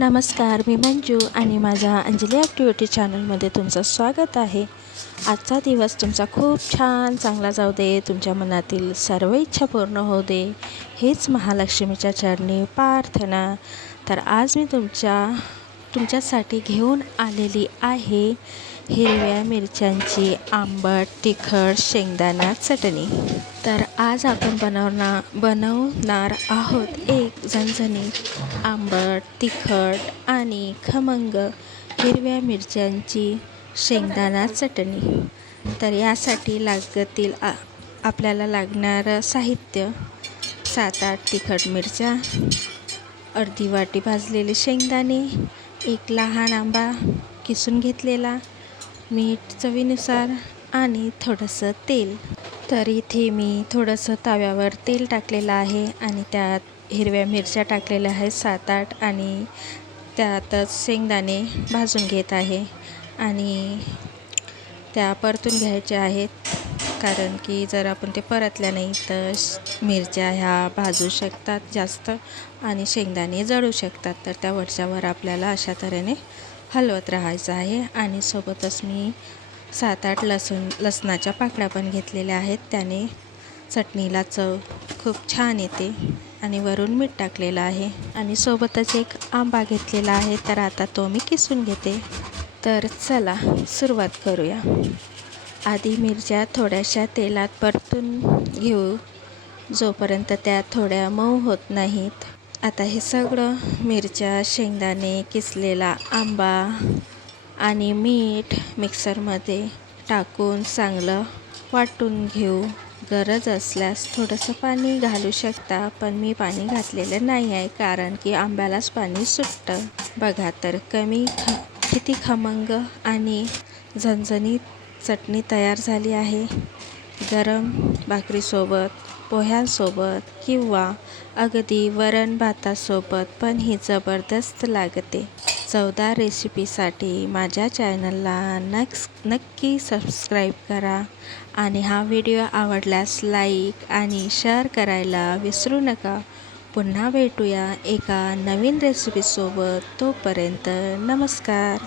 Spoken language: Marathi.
नमस्कार मी मंजू आणि माझ्या अंजली ॲक्टिव्हिटी चॅनलमध्ये तुमचं स्वागत आहे. आजचा दिवस तुमचा खूप छान चांगला जाऊ दे. तुमच्या मनातील सर्व इच्छा पूर्ण होऊ दे. हेच महालक्ष्मीच्या चरणी प्रार्थना. तर आज मी तुमच्या तुमच्यासाठी घेऊन आलेली आहे हिरव्या मिरच्यांची आंबट तिखट शेंगदाणा चटणी. तर आज आपण बनवणार बनवणार आहोत एक झणझणीत आंबट तिखट आणि खमंग हिरव्या मिरच्यांची शेंगदाणा चटणी. तर यासाठी लागतील आ आपल्याला लागणारं साहित्य सात आठ तिखट मिरच्या अर्धी वाटी भाजलेले शेंगदाणे एक लहान आंबा किसून घेतलेला मीठ चवीनुसार आणि थोडंसं तेल. तर इथे मी थोडंसं तव्यावर तेल टाकलेलं आहे आणि त्यात हिरव्या मिरच्या टाकलेल्या आहेत सात आठ आणि त्यातच शेंगदाणे भाजून घेत आहे. आणि त्या परतून घ्यायच्या आहेत. कारण की जर आपण ते परतल्या नाही तर मिरच्या ह्या भाजू शकतात जास्त आणि शेंगदाणे जळू शकतात. तर त्या वरच्यावर आपल्याला अशा तऱ्हेने हलवत राहायचं आहे. आणि सोबतच मी सात आठ लसूण लसणाच्या पाकळ्या पण घेतलेल्या आहेत. त्याने चटणीला चव खूप छान येते आणि वरून मीठ टाकलेलं आहे. आणि सोबतच एक आंबा घेतलेला आहे. तर आता तो मी किसून घेते. तर चला सुरुवात करूया. आधी मिरच्या थोड्याशा तेलात परतून घेऊ. जोपर्यंत त्या थोड्या मऊ होत नाहीत. आता हे सगळं मिरच्या शेंगदाणे किसलेला आंबा आणि मीठ मिक्सरमध्ये टाकून चांगलं वाटून घेऊ. गरज असल्यास थोडंसं पाणी घालू शकता पण मी पाणी घातलेलं नाही आहे कारण की आंब्यालाच पाणी सुटतं. बघा तर कमी ख किती खमंग आणि झणझणीत चटणी तयार झाली आहे. गरम भाकरीसोबत पोह्यांसोबत किंवा अगदी वरण भातासोबत पण ही जबरदस्त लागते. चवदार रेसिपीसाठी माझ्या चॅनलला नक्स नक्की सबस्क्राईब करा आणि हा व्हिडिओ आवडल्यास लाईक आणि शेअर करायला विसरू नका. पुन्हा भेटूया एका नवीन रेसिपीसोबत. तोपर्यंत नमस्कार.